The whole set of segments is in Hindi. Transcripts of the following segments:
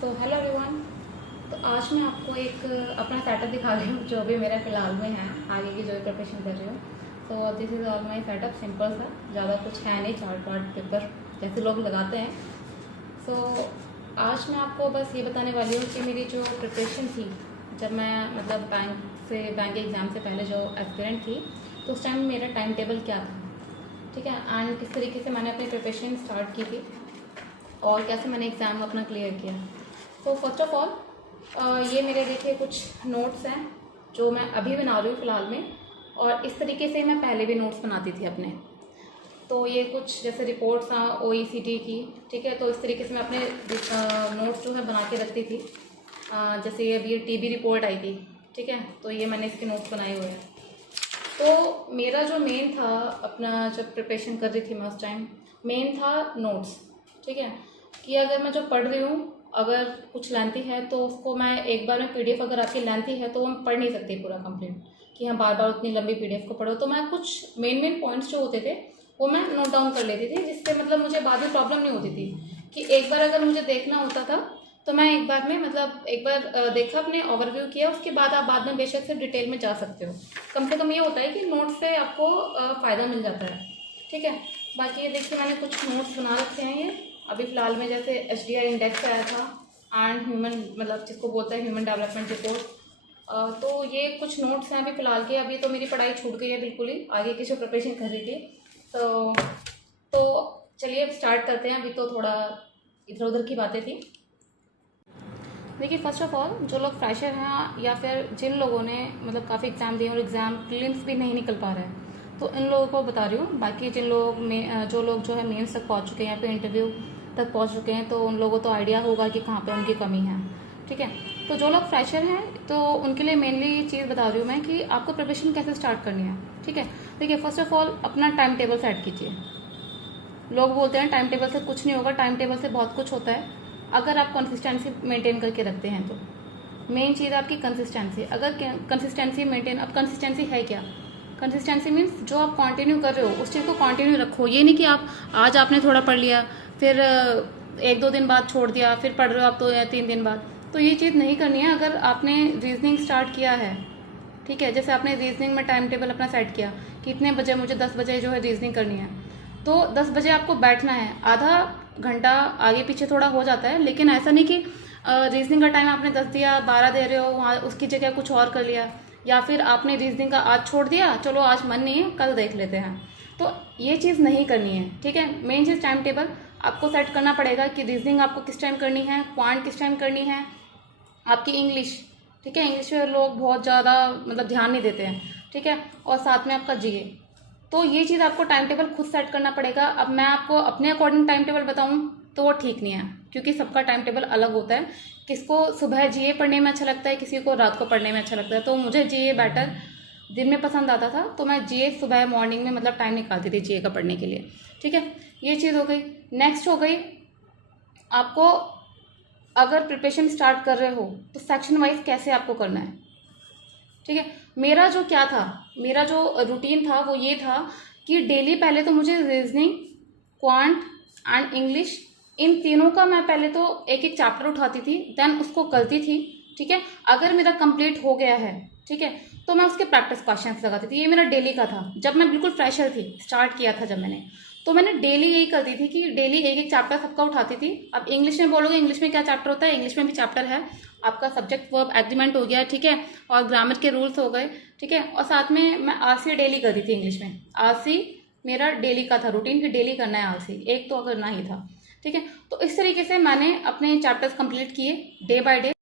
तो हेलो एवरीवन। तो आज मैं आपको एक अपना सेटअप दिखा रही हूँ जो भी मेरा फ़िलहाल में है, आगे की जो भी प्रिपरेशन कर रही हूँ। तो this is all my setup, simple सा, ज़्यादा कुछ है नहीं, चार्ट वार्ट पेपर जैसे लोग लगाते हैं। सो आज मैं आपको बस ये बताने वाली हूँ कि मेरी जो प्रिपरेशन थी, जब मैं मतलब बैंक एग्ज़ाम से पहले जो एस्पिरेंट थी, तो उस टाइम मेरा टाइम टेबल क्या था, ठीक है, एंड किस तरीके से मैंने अपनी प्रिपरेशन स्टार्ट की थी और कैसे मैंने एग्ज़ाम अपना क्लियर किया। तो फर्स्ट ऑफ ऑल ये मेरे देखिए कुछ नोट्स हैं जो मैं अभी बना रही हूँ फ़िलहाल में, और इस तरीके से मैं पहले भी नोट्स बनाती थी अपने। तो ये कुछ जैसे रिपोर्ट्स हैं OECD की, ठीक है, तो इस तरीके से मैं अपने नोट्स जो है बना के रखती थी। जैसे ये अभी TB रिपोर्ट आई थी, ठीक है, तो ये मैंने इसके नोट्स बनाए हुए हैं। तो मेरा जो मेन था अपना, जब प्रिपरेशन कर रही थी मैं उस टाइम, मेन था नोट्स, ठीक है, कि अगर मैं जो पढ़ रही हूँ अगर कुछ लेंथी है तो उसको मैं एक बार में PDF अगर आपकी लेंथी है तो वो मैं पढ़ नहीं सकती पूरा कंप्लीट, कि हाँ बार बार उतनी लंबी PDF को पढ़ो। तो मैं कुछ मेन पॉइंट्स जो होते थे वो मैं नोट डाउन कर लेती थी, जिससे मतलब मुझे बाद में प्रॉब्लम नहीं होती थी। कि एक बार अगर मुझे देखना होता था तो मैं एक बार में मतलब एक बार देखा, अपने ओवरव्यू किया, उसके बाद आप बाद में बेशक से डिटेल में जा सकते हो। कम से कम ये होता है कि नोट्स से आपको फ़ायदा मिल जाता है, ठीक है। बाकी ये देखिए मैंने कुछ नोट्स बना रखे हैं, ये अभी फ़िलहाल में जैसे HDI इंडेक्स आया था एंड ह्यूमन, मतलब जिसको बोलते हैं ह्यूमन डेवलपमेंट रिपोर्ट। तो ये कुछ नोट्स हैं अभी फ़िलहाल के। अभी तो मेरी पढ़ाई छूट गई है बिल्कुल ही, आगे की जो प्रिपरेशन कर रही थी। तो चलिए अब स्टार्ट करते हैं। अभी तो थोड़ा इधर उधर की बातें थी। देखिए फर्स्ट ऑफ ऑल जो लोग फ्रेशर हैं या फिर जिन लोगों ने मतलब काफ़ी एग्ज़ाम दिए और एग्ज़ाम प्रीलिम्स भी नहीं निकल पा रहे हैं, तो इन लोगों को बता रही हूँ। बाकी जिन लोग में जो लोग जो है मेंस तक पहुँच चुके हैं या फिर इंटरव्यू तक पहुँच चुके हैं, तो उन लोगों को तो आइडिया होगा कि कहाँ पे उनकी कमी है, ठीक है। तो जो लोग फ्रेशर हैं तो उनके लिए मेनली ये चीज़ बता रही हूँ मैं कि आपको प्रिपरेशन कैसे स्टार्ट करनी है, ठीक है। देखिए फर्स्ट ऑफ ऑल अपना टाइम टेबल सेट कीजिए। लोग बोलते हैं टाइम टेबल से कुछ नहीं होगा, टाइम टेबल से बहुत कुछ होता है अगर आप कंसिस्टेंसी मेंटेन करके रखते हैं। तो मेन चीज़ आपकी कंसिस्टेंसी। अगर कंसिस्टेंसी मेंटेन, अब कंसिस्टेंसी है क्या? कंसिस्टेंसी मीन्स जो आप कंटिन्यू कर रहे हो उस चीज़ को कंटिन्यू रखो। ये नहीं कि आप आज आपने थोड़ा पढ़ लिया फिर 1-2 दिन बाद छोड़ दिया, फिर पढ़ रहे हो आप तो 3 दिन बाद, तो ये चीज़ नहीं करनी है। अगर आपने रीजनिंग स्टार्ट किया है, ठीक है, जैसे आपने रीजनिंग में टाइम टेबल अपना सेट किया कि इतने बजे मुझे 10 बजे जो है रीजनिंग करनी है, तो 10 बजे आपको बैठना है। आधा घंटा आगे पीछे थोड़ा हो जाता है, लेकिन ऐसा नहीं कि रीजनिंग का टाइम आपने 10 दिया 12 दे रहे हो, वहाँ उसकी जगह कुछ और कर लिया, या फिर आपने रीजनिंग का आज छोड़ दिया, चलो आज मन नहीं है कल देख लेते हैं। तो ये चीज़ नहीं करनी है, ठीक है। मेन चीज़ टाइम टेबल आपको सेट करना पड़ेगा कि रीजनिंग आपको किस टाइम करनी है, क्वांट किस टाइम करनी है, आपकी इंग्लिश, ठीक है। इंग्लिश में लोग बहुत ज़्यादा मतलब ध्यान नहीं देते हैं, ठीक है, और साथ में आपका GA। तो ये चीज़ आपको टाइम टेबल खुद सेट करना पड़ेगा। अब मैं आपको अपने अकॉर्डिंग टाइम टेबल बताऊं तो वो ठीक नहीं है, क्योंकि सबका टाइम टेबल अलग होता है। किसको सुबह GA पढ़ने में अच्छा लगता है, किसी को रात को पढ़ने में अच्छा लगता है। तो मुझे GA बेटर दिन में पसंद आता था, तो मैं GA सुबह मॉर्निंग में मतलब टाइम निकालती थी GA का पढ़ने के लिए, ठीक है। ये चीज़ हो गई। नेक्स्ट हो गई, आपको अगर प्रिपरेशन स्टार्ट कर रहे हो तो सेक्शन वाइज कैसे आपको करना है, ठीक है। मेरा जो क्या था, मेरा जो रूटीन था वो ये था कि डेली पहले तो मुझे रीजनिंग, क्वांट एंड इंग्लिश, इन तीनों का मैं पहले तो एक एक चैप्टर उठाती थी, देन उसको करती थी, ठीक है। अगर मेरा कंप्लीट हो गया है, ठीक है, तो मैं उसके प्रैक्टिस क्वेश्चंस लगाती थी। ये मेरा डेली का था। जब मैं बिल्कुल फ्रेशर थी, स्टार्ट किया था जब मैंने, तो मैंने डेली यही करती थी कि डेली एक एक चैप्टर सबका उठाती थी। अब इंग्लिश में बोलोगे इंग्लिश में क्या चैप्टर होता है, इंग्लिश में भी चैप्टर है आपका, सब्जेक्ट वर्ब एग्रीमेंट हो गया, ठीक है, और ग्रामर के रूल्स हो गए, ठीक है। और साथ में मैं RC डेली करती थी इंग्लिश में। RC मेरा डेली का था रूटीन कि डेली करना है RC, एक तो करना ही था, ठीक है। तो इस तरीके से मैंने अपने चैप्टर्स कंप्लीट किए डे बाय डे।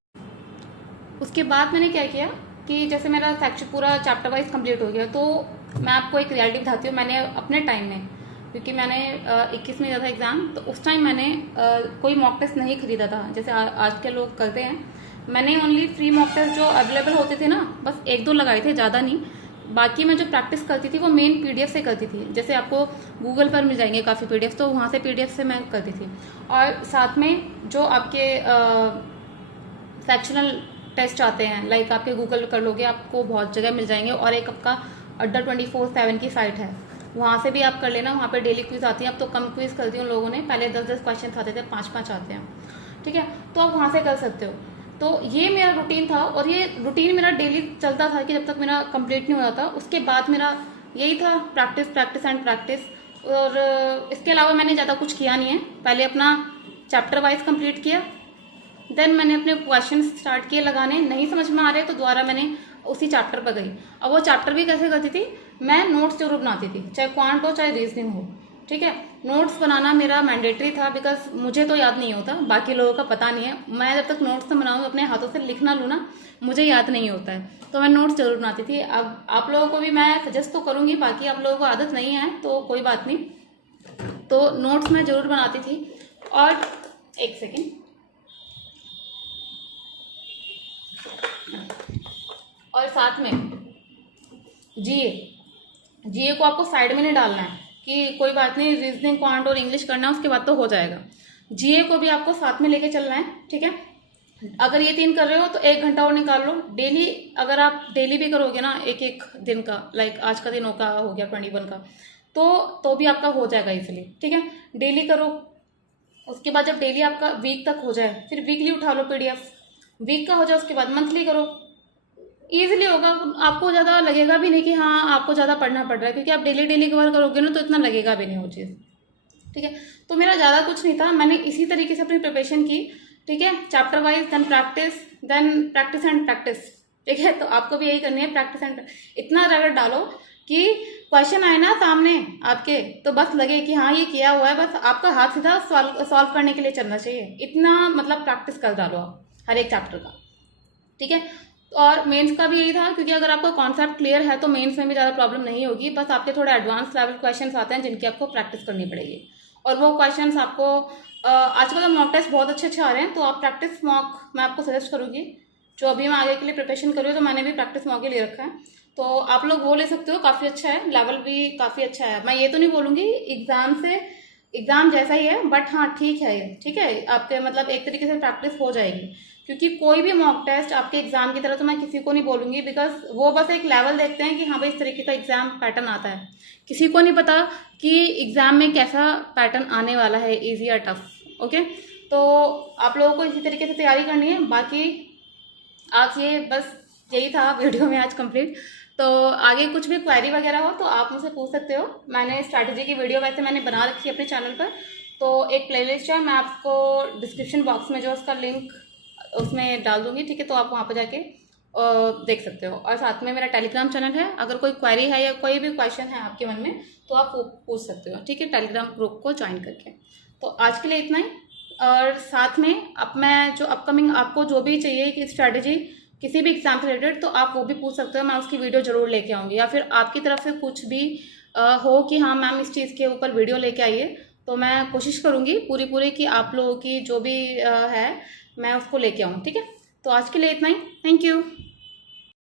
उसके बाद मैंने क्या किया कि जैसे मेरा सेक्शन पूरा चैप्टर वाइज कंप्लीट हो गया, तो मैं आपको एक रियलिटी बताती हूँ। मैंने अपने टाइम में, क्योंकि मैंने 21 में दिया था एग्ज़ाम, तो उस टाइम मैंने कोई मॉक टेस्ट नहीं खरीदा था जैसे आज के लोग करते हैं। मैंने ओनली फ्री मॉक टेस्ट जो अवेलेबल होते थे ना, बस 1-2 लगाए थे, ज़्यादा नहीं। बाकी मैं जो प्रैक्टिस करती थी वो मेन PDF से करती थी। जैसे आपको गूगल पर मिल जाएंगे काफ़ी PDF, तो वहाँ से PDF से मैं करती थी। और साथ में जो आपके सेक्शनल टेस्ट आते हैं, लाइक आपके गूगल कर लोगे आपको बहुत जगह मिल जाएंगे, और एक आपका अड्डा 24/7 की साइट है, वहाँ से भी आप कर लेना। वहाँ पे डेली क्विज आती है। अब तो कम क्विज कर दी उन लोगों ने, पहले 10-10 क्वेश्चन आते थे, 5-5 आते हैं, ठीक है, तो आप वहाँ से कर सकते हो। तो ये मेरा रूटीन था और ये रूटीन मेरा डेली चलता था कि जब तक मेरा कंप्लीट नहीं हो जाता उसके बाद मेरा यही था, प्रैक्टिस प्रैक्टिस एंड प्रैक्टिस। और इसके अलावा मैंने ज़्यादा कुछ किया नहीं है। पहले अपना चैप्टर वाइज कंप्लीट किया, देन मैंने अपने क्वेश्चन स्टार्ट किए लगाने, नहीं समझ में आ रहे तो दोबारा मैंने उसी चैप्टर पर गई। अब वो चैप्टर भी कैसे करती थी, मैं नोट्स जरूर बनाती थी, चाहे क्वांट हो चाहे रीजनिंग हो, ठीक है। नोट्स बनाना मेरा मैंडेटरी था, बिकॉज मुझे तो याद नहीं होता, बाकी लोगों का पता नहीं है। मैं जब तक नोट्स न बनाऊँ, अपने हाथों से लिखना लूँ ना, मुझे याद नहीं होता है, तो मैं नोट्स जरूर बनाती थी। अब आप लोगों को भी मैं सजेस्ट तो करूँगी, बाकी आप लोगों को आदत नहीं है तो कोई बात नहीं, तो नोट्स मैं जरूर बनाती थी। और एक सेकेंड, और साथ में जीए को आपको साइड में नहीं डालना है कि कोई बात नहीं, रीजनिंग क्वांट और इंग्लिश करना है उसके बाद तो हो जाएगा। जीए को भी आपको साथ में लेके चलना है, ठीक है। अगर ये 3 कर रहे हो तो 1 घंटा और निकाल लो डेली। अगर आप डेली भी करोगे ना, एक एक दिन का, लाइक आज का दिन हो गया 21 का, तो भी आपका हो जाएगा इजीली, ठीक है। डेली करो, उसके बाद जब डेली आपका वीक तक हो जाए फिर वीकली उठा लो पीडीएफ, वीक का हो जाए उसके बाद मंथली करो, ईजिली होगा। आपको ज़्यादा लगेगा भी नहीं कि हाँ आपको ज़्यादा पढ़ना पड़ रहा है, क्योंकि आप डेली डेली कवर करोगे ना तो इतना लगेगा भी नहीं वो चीज़, ठीक है। तो मेरा ज़्यादा कुछ नहीं था, मैंने इसी तरीके से अपनी प्रिपरेशन की, ठीक है। Chapter wise, then practice and practice, ठीक है। तो आपको भी यही करनी है, प्रैक्टिस एंड इतना रगड़ डालो कि क्वेश्चन आए ना सामने आपके तो बस लगे कि हाँ ये किया हुआ है, बस आपका हाथ सीधा सॉल्व करने के लिए चलना चाहिए। इतना मतलब प्रैक्टिस कर डालो आप हर एक चैप्टर का, ठीक है। और मेंस का भी यही था, क्योंकि अगर आपका कॉन्सेप्ट क्लियर है तो मेंस में भी ज़्यादा प्रॉब्लम नहीं होगी। बस आपके थोड़े एडवांस लेवल क्वेश्चंस आते हैं जिनकी आपको प्रैक्टिस करनी पड़ेगी, और वो क्वेश्चंस आपको आजकल तो मॉक टेस्ट बहुत अच्छे आ रहे हैं, तो आप प्रैक्टिस मॉक मैं आपको सजेस्ट करूँगी। जो अभी मैं आगे के लिए प्रिपरेशन कर रही हूँ तो मैंने भी प्रैक्टिस मॉक ही ले रखा है, तो आप लोग वो ले सकते हो, काफ़ी अच्छा है, लेवल भी काफ़ी अच्छा है। मैं ये तो नहीं बोलूँगी एग्जाम जैसा ही है, बट हाँ ठीक है ये, ठीक है। आपके मतलब एक तरीके से प्रैक्टिस हो जाएगी, क्योंकि कोई भी मॉक टेस्ट आपके एग्जाम की तरह तो मैं किसी को नहीं बोलूंगी, बिकॉज वो बस एक लेवल देखते हैं कि हाँ भाई इस तरीके का एग्जाम पैटर्न आता है। किसी को नहीं पता कि एग्जाम में कैसा पैटर्न आने वाला है, इजी या टफ, ओके। तो आप लोगों को इसी तरीके से तैयारी करनी है। बाकी आज ये बस यही था वीडियो में आज कंप्लीट। तो आगे कुछ भी क्वेरी वगैरह हो तो आप मुझसे पूछ सकते हो। मैंने स्ट्रैटेजी की वीडियो वैसे मैंने बना रखी है अपने चैनल पर, तो एक प्लेलिस्ट है, मैं आपको डिस्क्रिप्शन बॉक्स में जो उसका लिंक उसमें डाल दूंगी, ठीक है। तो आप वहाँ पर जाके देख सकते हो। और साथ में मेरा टेलीग्राम चैनल है, अगर कोई क्वेरी है या कोई भी क्वेश्चन है आपके मन में तो आप पूछ सकते हो, ठीक है, टेलीग्राम ग्रुप को ज्वाइन करके। तो आज के लिए इतना ही। और साथ में अब मैं जो अपकमिंग आपको जो भी चाहिए कि स्ट्रैटेजी किसी भी एग्जाम से रिलेटेड, तो आप वो भी पूछ सकते हो, मैं उसकी वीडियो जरूर लेके आऊँगी। या फिर आपकी तरफ से कुछ भी हो कि हाँ मैम इस चीज़ के ऊपर वीडियो लेके आइए, तो मैं कोशिश करूँगी पूरी कि आप लोगों की जो भी है मैं उसको लेके आऊँ, ठीक है। तो आज के लिए इतना ही, थैंक यू।